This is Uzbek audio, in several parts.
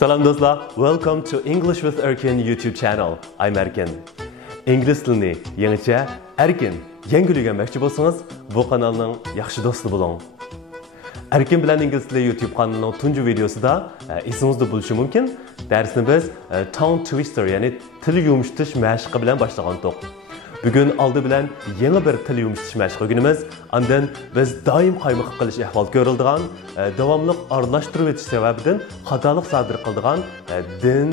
Salam do'stlar, welcome to English with Erkin YouTube channel. I'm Erkin. İngliz tilini yangicha, erkin, yangi o'rganmoqchi bo'lsangiz, bu kanalning yaxshi do'sti bo'ling. Erkin bilan ingliz tili YouTube kanalining tunji videosida esingizda bo'lishi mumkin. Darsni biz tongue twister, ya'ni til yumshatish mashqi bilan boshlagan edik. Bugun oldi bilan yangi bir til yumshatish mashqi o'rganamiz. Undan biz doim qaymoq qilish ahvol ko'rildigan, davomli aralashtirib o'tish sababidan xatolik sodir qildigan din,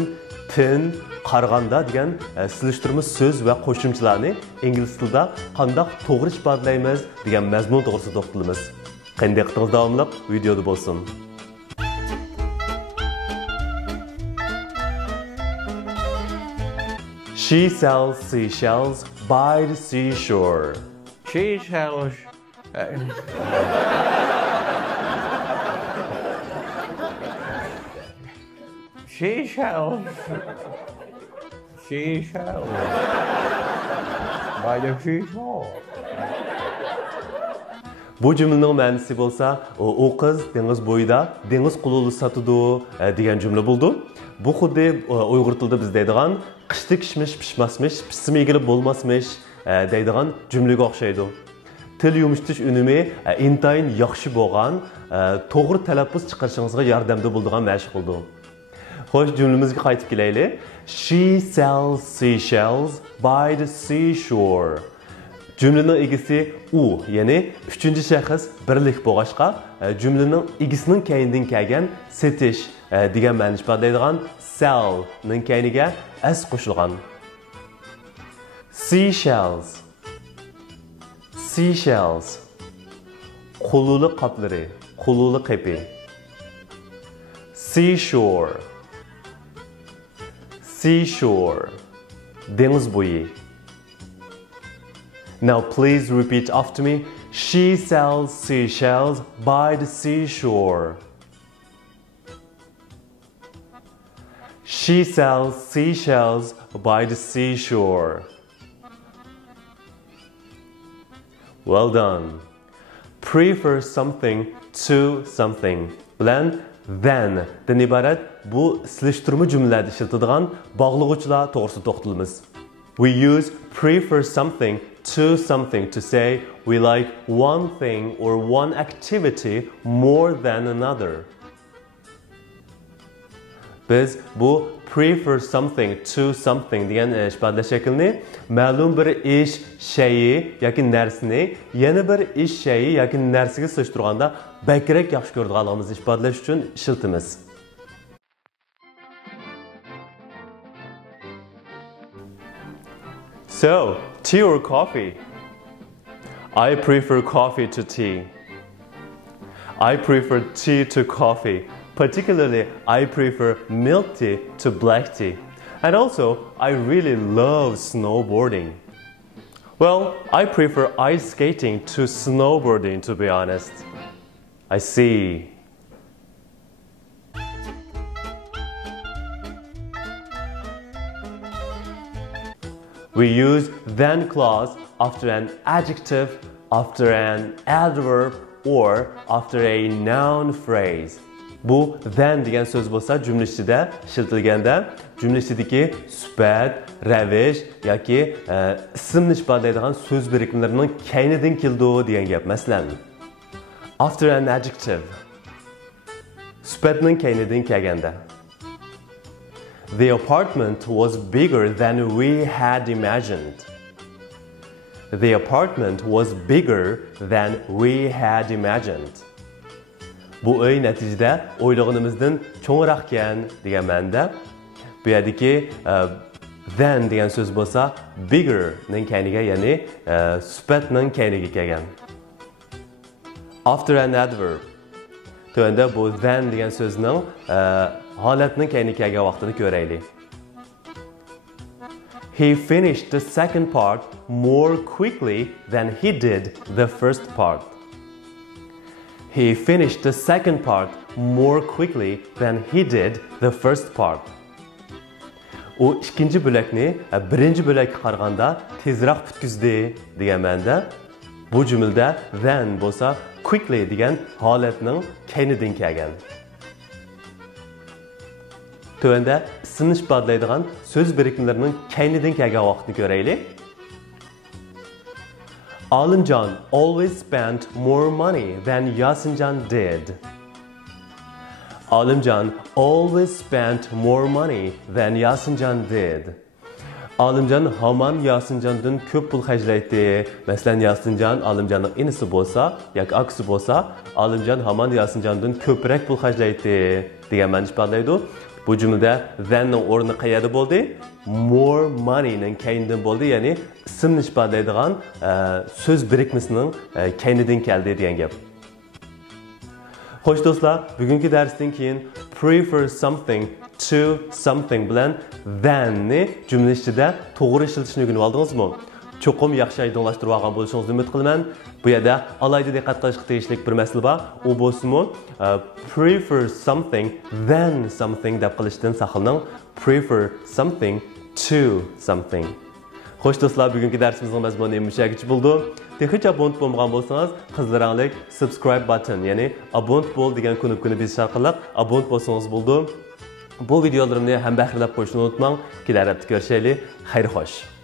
tin, qarg'anda degan silishtirma so'z va qo'shimchalarni ingliz tilida qanday to'g'ri ifodalaymiz degan mazmun to'g'risida to'xtalamiz. Qanday qilsangiz davomli videoda bo'lsin. She sells seashells by the seashore. Seashells. Seashells. Seashells. By the seashore. Bu cümlenin ma'nosi bo'lsa, o qiz dengiz bo'yida dengiz qululi sotadi degan jumla bo'ldi. Bu xuddi Uyg'ur tilida biz deydigan qishda kishmish pishmasmish, pishsimi egilib bo'lmasmish deydigan jumlaga o'xshaydi. Til yumshatish unumi intayin yaxshi bo'lgan, to'g'ri talaffuz chiqarishingizga yordamda bo'ladigan mashq bo'ldi. Xo'sh, jumlamizga qaytib kelaylik. She sells seashells by the seashore. Cümlenin egisi u, ya'ni üçüncü shaxs birlik bo'lg'achqa, cümlenin egisining keynidan kelgan setish degan ma'ni ifodalaydigan sell ning keyniga s qo'shilgan. Seashells. Seashells. Qululi qaplari, qululi qepi. Seashore. Seashore. Dengiz bo'yi. Now please repeat after me. She sells seashells by the seashore. She sells seashells by the seashore. Well done. Prefer something to something. Bilan then dan iborat bu silishtirma jumlalarda ishlatiladigan bog'lovchilar to'g'risida to'xtalamiz. We use prefer something to something to say we like one thing or one activity more than another. Biz bu prefer something to something degan ifodalash shaklini ma'lum bir ish, shay'i yoki narsani yana bir ish, shay'i yoki narsaga solishtirganda bakrak yaxshi ko'radiganligimizni ifodalash uchun ishlatamiz. So, tea or coffee? I prefer coffee to tea. I prefer tea to coffee. Particularly, I prefer milk tea to black tea. And also, I really love snowboarding. Well, I prefer ice skating to snowboarding, to be honest. I see. We use then clause after an adjective, after an adverb, or after a noun phrase. Bu then degan so'z bo'lsa, jumla ichida ishlatilganda, jumla ichidagi sifat, ravish yoki ismni ifodalaydigan so'z birikmalarining kaynidan keldi degan gap. Masalan, after an adjective, sifatning kaynidan kelganda. The apartment was bigger than we had imagined. The apartment was bigger than we had imagined. Bu uy natijada o'ylaganimizdan cho'ngroq ekan degan ma'noda. Bu yerdagi than degan so'z bo'lsa, bigger ning kayniga, ya'ni sifatning kayniga kelgan. After an adverb. To'g'anda bu than degan so'zning holatning kayniga kelgan vaqtini ko'raylik. He finished the second part more quickly than he did the first part. He finished the second part more quickly than he did the first part. U ikkinchi bo'lakni birinchi bo'lakka qaraganda tezroq bitkizdi degan ma'noda. Bu jumlada then bo'lsa quickly degan holatning kaynidan kelgan. Tövəndə ismni ifadelaydigan söz birikmelerining kaynidan kelgan vaqtni ko'raylik. Alimjon always spent more money than Yasinjon did. Alimjon always spent more money than Yasinjon did. Alimjon hamon Yasinjondan ko'p pul xarjlaydi. Masalan, Yasinjon Alimjonning inisi bo'lsa, yoki aksi bo'lsa, Alimjon hamon Yasinjondan ko'proq pul xarjlaydi degan ma'no ifodalaydi. Bu jumlada thanning o'rni qayerda bo'ldi? More moneyning kaynidan bo'ldi, ya'ni ismni ifodalaydigan so'z birikmasining kaynidan keldi degan gap. Xo'sh do'stlar, bugungi darsdan keyin prefer something to something bilan thanni jumla ichida to'g'ri ishlatishni o'rganib oldingizmi? Cho'qim yaxshi aydınlaştırib olgan bo'lishingizni umid qilaman. Bu yerda alayda diqqat qilishga tegishli bir masala bor. U bo'lsa-mu prefer something than something deb qilishdan saqlaning. Prefer something to something. Xo'sh do'stlar, bugungi darsimizning mazmuni mushagicha bo'ldi. Hech abone bo'lmagan bo'lsangiz, qizlaranglik subscribe button, ya'ni abone bo'l degan knopkani bosish orqali abone bo'lsangiz bo'ldi. Bu videolarimni ham bahrilab qo'yishni unutmang. Kelar hafta ko'rishaylik. Xayr xo'sh.